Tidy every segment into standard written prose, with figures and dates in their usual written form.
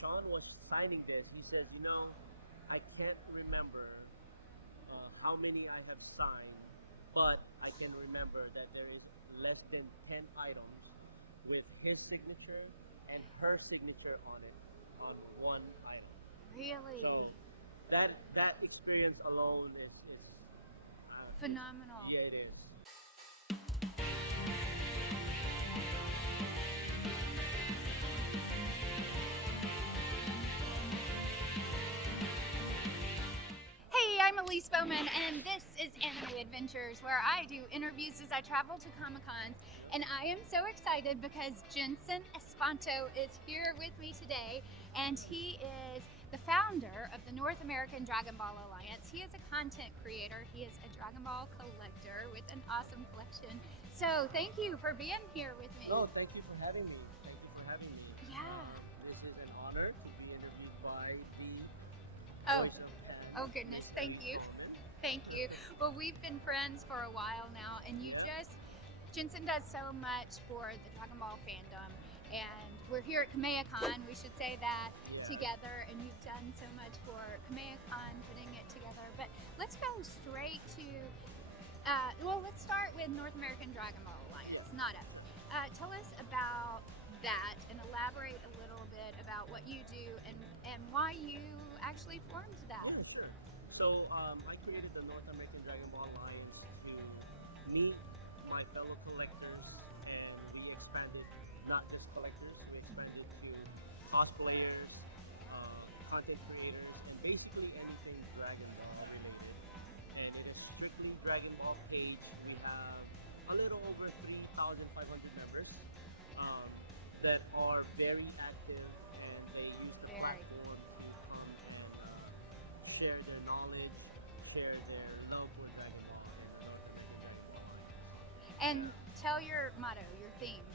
Sean was signing this, he says, I can't remember how many I have signed, but I can remember that there is less than 10 items with his signature and her signature on it on one item. Really? So that experience alone is phenomenal. Yeah, it is. Hey, I'm Elise Baughman, and this is Anime Adventures, where I do interviews as I travel to Kameha Cons. And I am so excited because Jenzen Espanto is here with me today, and he is the founder of the North American Dragonball Alliance. He is a content creator. He is a Dragon Ball collector with an awesome collection. So thank you for being here with me. No, thank you for having me. Yeah. This is an honor to be interviewed by the Oh goodness, thank you. Thank you. Well, we've been friends for a while now, and Jenzen does so much for the Dragon Ball fandom, and we're here at Kameha Con, we should say that together, and you've done so much for Kameha Con, putting it together. But let's go straight to, let's start with North American Dragonball Alliance, NADA. Tell us about that and elaborate a little bit about what you do and why you actually formed that. Yeah, sure. So I created the North American Dragonball Alliance to meet my fellow collectors, and we expanded, not just collectors, we expanded to cosplayers, content creators, and basically anything Dragon Ball related. And it is strictly Dragon Ball page. We have a little over 3,500 members that are very active, and they use the platform to come and share their knowledge, share their love for Dragon Ball. And tell your motto, your theme.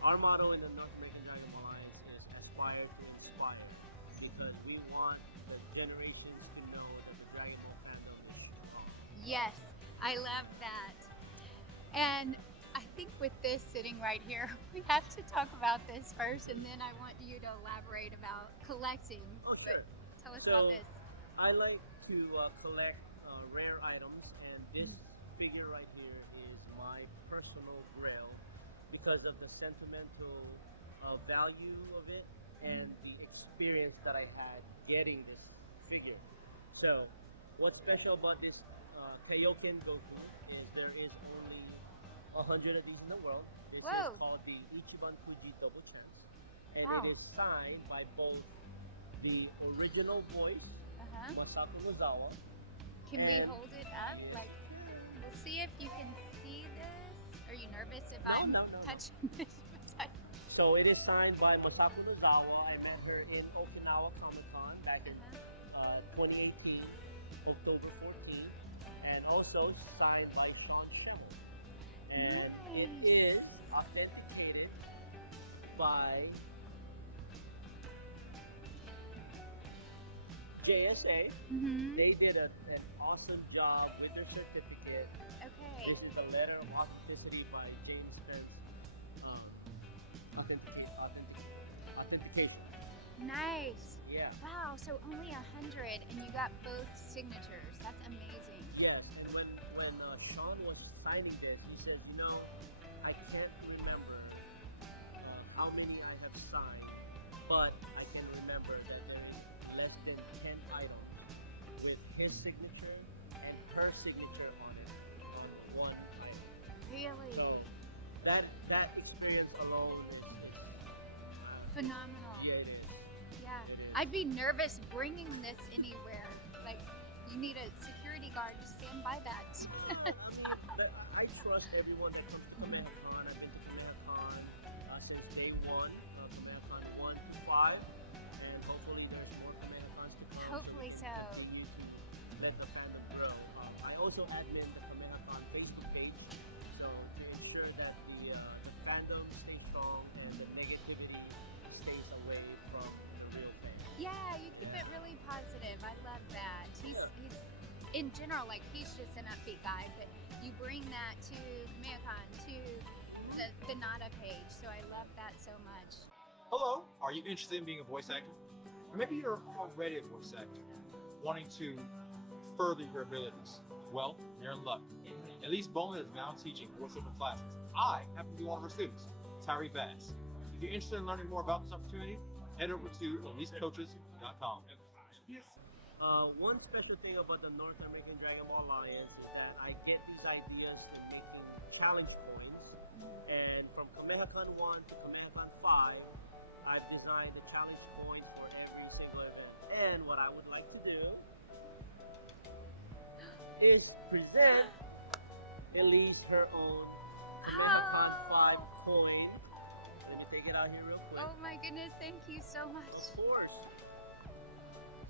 Our motto in the North American Dragon Ball Alliance is aspire to inspire, because we want the generations to know that the Dragon Ball fandom is strong. Yes, I love that. And I think with this sitting right here, we have to talk about this first, and then I want you to elaborate about collecting. Oh, sure. But tell us about this. I like to collect rare items, and this figure right here is my personal grail because of the sentimental value of it and the experience that I had getting this figure. So what's special about this Kaioken Goku is there is only 100 of these in the world. This is called the Ichiban Fuji Double Chance. And it is signed by both the original voice, Masako Nozawa. Can we hold it up? Like, we'll see if you can see this. Are you nervous if I'm touching this? So it is signed by Masako Nozawa. I met her in Okinawa Comic Con back in 2018, October 14th. And also signed by Sean Schemmel. And it is authenticated by JSA. They did an awesome job with their certificate. Okay. This is a letter of authenticity by James Spence authentication. Nice. Yeah. Wow, so only 100, and you got both signatures. That's amazing. Yes, and when Sean was signing this, he said, I can't remember how many I have signed, but I can remember that there is less than 10 items with his signature and her signature on it on one item. Really? So that experience alone is phenomenal. Yeah, it is. Yeah, I'd be nervous bringing this anywhere. Like, you need a security guard to stand by that. But I trust everyone that comes to Kameha Con. I've been to Kameha Con since day one, Kameha Con 1 to 5, and hopefully there's more Kameha Cons to come. Hopefully so. To let the fandom grow. I also admin the Kameha Con Facebook page, so to ensure that the fandom stays strong and the negativity stays away from the real fans. Yeah, you keep it really positive. I love that. He's in general, like, he's just an upbeat guy, but you bring that to Kameha Con, to the NADA page, so I love that so much. Hello, Are you interested in being a voice actor? Or maybe you're already a voice actor, wanting to further your abilities. Well, you're in luck. Elise Baughman is now teaching voiceover classes. I happen to be one of her students, Tyree Bass. If you're interested in learning more about this opportunity, head over to elisecoaches.com. One special thing about the North American Dragonball Alliance is that I get these ideas for making challenge coins, and from Kameha Con 1 to Kameha Con 5, I've designed the challenge coins for every single event. And what I would like to do is present Elise her own Kameha Con 5 coin. Let me take it out here real quick. Oh my goodness, thank you so much. Of course.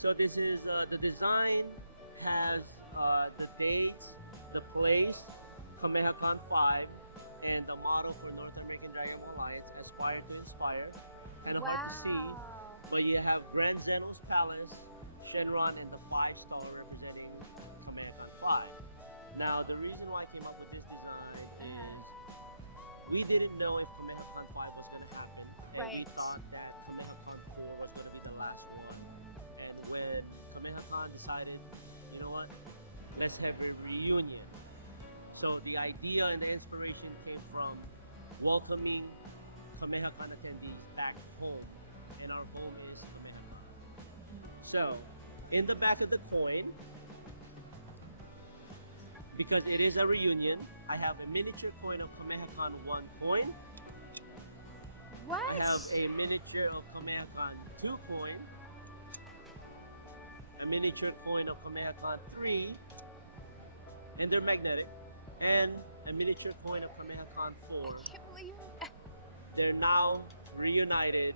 So this is, the design has the date, the place, Kameha Con 5, and the motto for North American Dragonball Alliance, Aspire to Inspire. And hard to see, but you have Grand Zeno's Palace, Shenron, and the 5-star representing Kameha Con 5. Now, the reason why I came up with this design is we didn't know if Kameha Con 5 was going to happen. Right. And we thought that Kameha Con 4 was going to be the last one. And when Kameha Con decided, you know what, let's have a reunion. So the idea and the inspiration came from welcoming Kameha Con attendees back home. And our home is Kameha Con. So, in the back of the coin, because it is a reunion, I have a miniature coin of Kameha Con 1 coin. What? I have a miniature of Kameha Con 2 coin. A miniature coin of Kameha Con 3. And they're magnetic. And a miniature coin of Kameha Con 4. I can't believe it. They're now reunited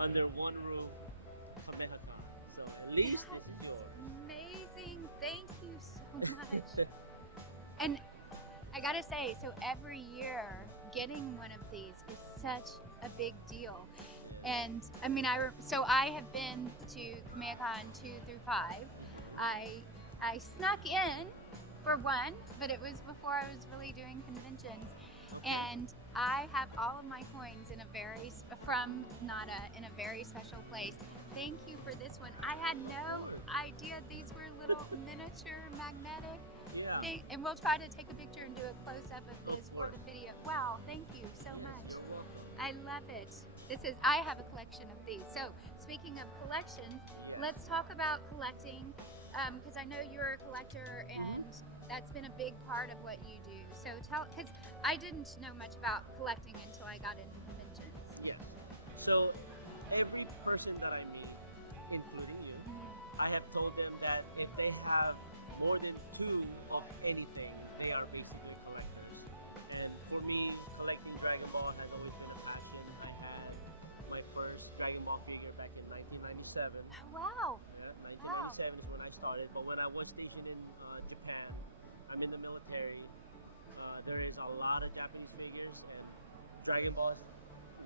under one roof, Kameha Con. So at least Amazing. Thank you so much. And I gotta say, so every year getting one of these is such a big deal. And I mean, so I have been to Kameha Con 2 through 5. I snuck in for one, but it was before I was really doing conventions. And I have all of my coins in from Nada in a very special place. Thank you for this one. I had no idea these were little miniature magnetic thing. And we'll try to take a picture and do a close-up of this for the video. Wow, thank you so much. I love it. I have a collection of these. So speaking of collections, let's talk about collecting, because I know you're a collector and that's been a big part of what you do. So because I didn't know much about collecting until I got into conventions. Yeah. So every person that I meet, including you, I have told them that if they have more than 2 of anything, they are basically collectors. And for me, collecting Dragon Ball has always been a passion. I had my first Dragon Ball figure back in 1997. Wow. Yeah, 1997 is when I started. But when I was stationed in Japan, I'm in the military. There is a lot of Japanese figures, and Dragon Ball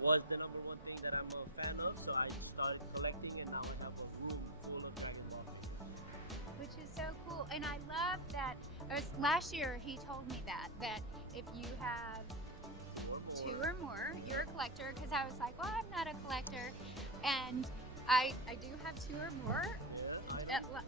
was the #1 thing that I'm a fan of. So I started collecting, and now I have a room full of Dragon Ball figures. Which is so cool. And I love that, last year he told me that if you have 2 or more, you're a collector, because I was like, well, I'm not a collector. And I do have 2 or more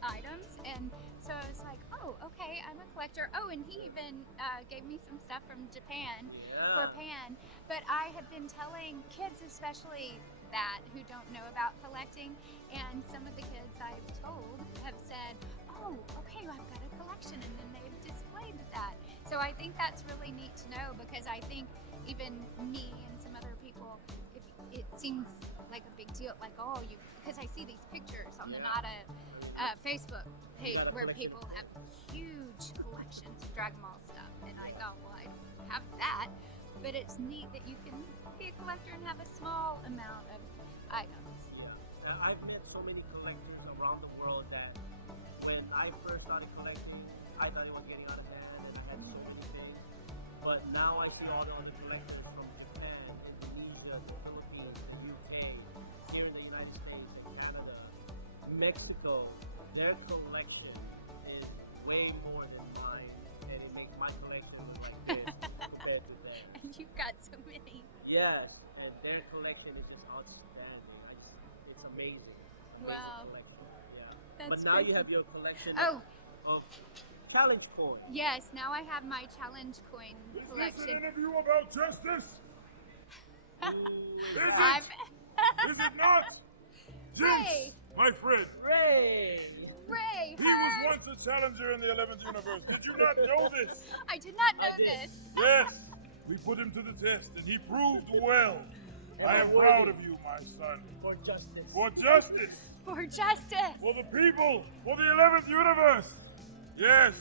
items, and so I was like, oh, okay, I'm a collector. Oh, and he even gave me some stuff from Japan for Pan. But I have been telling kids, especially that, who don't know about collecting, and some of the kids I've told have said, oh, okay, I've got a collection, and then they've displayed that. So I think that's really neat to know, because I think even me and some other people, it seems like a big deal, like, oh, because I see these pictures on the Nada Facebook page where people have huge collections of Dragon Ball stuff, and I thought, well, I don't have that, but it's neat that you can be a collector and have a small amount of items. Yeah. I've met so many collectors around the world that when I first started collecting, I thought it was getting out of hand, and I had so many things. But now I see all the other collectors from Japan, Indonesia, the Philippines, the UK, here in the United States, and Canada, Mexico. Their collection is way more than mine, and it makes my collection look like this compared to theirs. And you've got so many. Yes, and their collection is just But now you have your collection Oh, of challenge coins. yes, now I have my challenge coin Is this an collection. interview about justice? I've Is it not? Ray! Jinx, my friend. Ray! Ray, He Hurd. was once a challenger in the 11th universe. Did you not know this? I did not know I did. this. Yes. We put him to the test, and he proved well. I am proud of you, my son. For justice. For justice. For justice. For the people. For the 11th universe. Yes.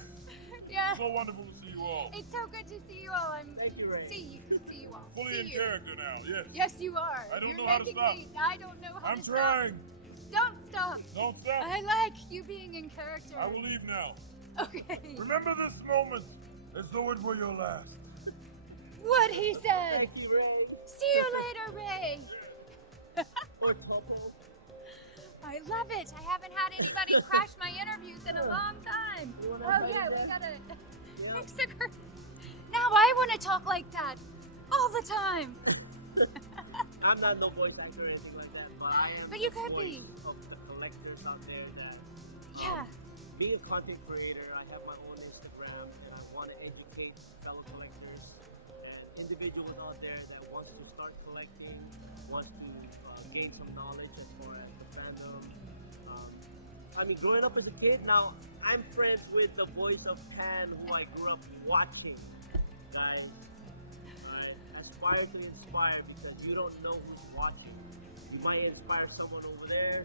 Yeah. So wonderful to see you all. It's so good to see you all. Thank you, Ray. See you all. Fully see in you. character now, yes. Yes, you are. I don't You're know how to making stop. me. I don't know how I'm to stop. trying. Don't stop. Don't stop. I like you being in character. I will leave now. Okay. Remember this moment as though it were your last. What he said. Thank you, Ray. See you later, Ray. For Toppo. I love it. I haven't had anybody crash my interviews in a long time. You wanna Oh have yeah, that we gotta Yeah. fix the curtain. Now I want to talk like that all the time. I'm not no voice actor or anything like that, but I am But you the could voice be. of the collectors out there that Yeah. being a content creator, I have my own Instagram and I want to educate fellow collectors and individuals out there that want to start collecting, want to gain some knowledge as far as the fandom. I mean, growing up as a kid, now I'm friends with the voice of Pan, who I grew up watching. Guys, I aspire to inspire because you don't know who's watching. You might inspire someone over there,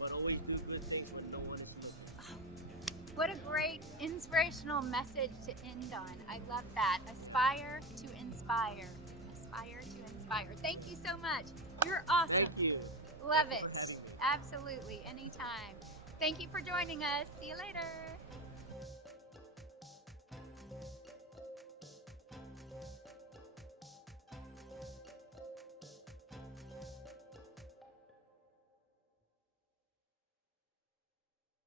but always do good things when no one is looking. What a great inspirational message to end on. I love that. Aspire to inspire. Aspire to inspire. Thank you so much. You're awesome. Thank you. Love Thanks it. for having me. Absolutely. Anytime. Thank you for joining us. See you later.